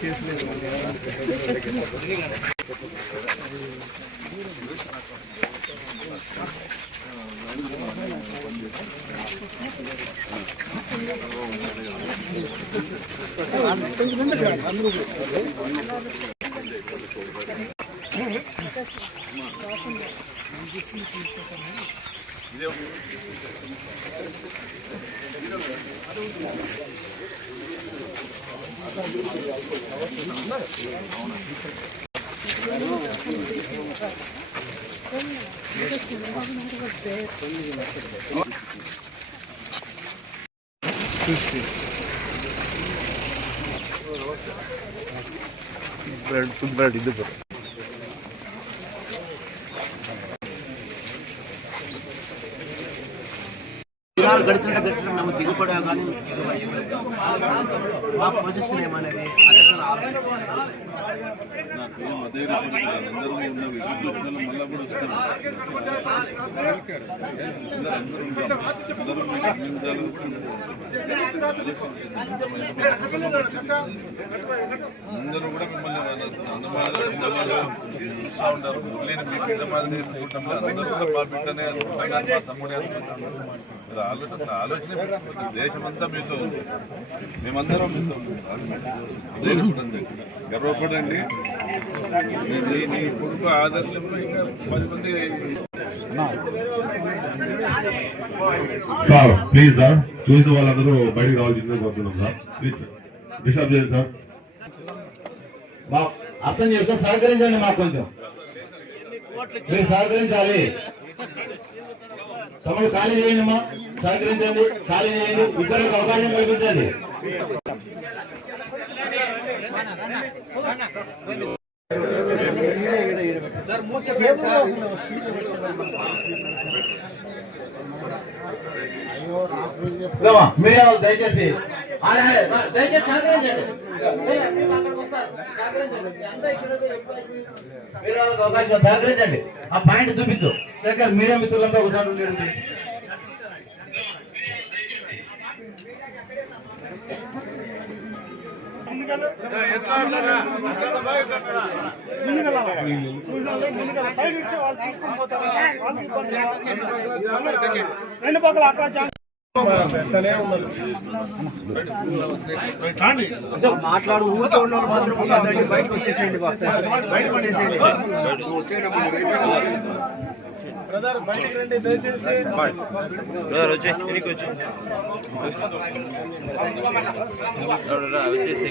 Case 아, food bread ಇದು ಬರುತ್ತೆ దినాలు గడిచిన గడిచిన మేము దిగుబడి కానీ మా పొజిషన్ ఏమనేది అతను ఆలోచన నాకు అదే రిపోర్ట్ అందరూ ఉన్న మళ్ళీ కూడా వస్తారు అందరూ అందరూ కూడా మిమ్మల్ని చూస్తూ ఉంటారు లేని మీకు ఇన్నమాలు అందరూ కూడా మా బిడ్డనే అనుకుంటాం మా తమ్ముడే అనుకుంటాం ఆలోచన ఆలోచన దేశమంతా మీతో మేమందరం మీతో గర్వపడండి నీ కొడుకు ఆదర్శంలో ఇంకా పది మంది సార్ ప్లీజ్ సార్ చూసిన వాళ్ళందరూ బయటకు రావాల్సిందే కోరుతున్నాం సార్ ప్లీజ్ డిస్టర్బ్ చేయండి సార్ అర్థం చేసుకొని సహకరించండి మాకు కొంచెం. మీరు సహకరించాలి. తమకు ఖాళీ చేయండి అమ్మా. సహకరించండి ఖాళీ చేయండి. ఇద్దరికి అవకాశం కల్పించండి. మీడియా వాళ్ళు దయచేసి. దయచేసి సహకరించండి మీరు వాళ్ళకి అవకాశం సహకరించండి ఆ పాయింట్ చూపించు. శేఖర్ మీడియా మిత్రులంతా ఒకసారి రెండు పక్కల అక్కడ మాట్లాడు ఊరితో ఉన్న మాత్రం ఉండదండి బయటకు వచ్చేసేయండి బాస్ బయటకు వచ్చేసేయండి బ్రదర్ బయటకు రండి దయచేసి. బ్రదర్ వచ్చే వెనక్కి వచ్చి. వచ్చేసి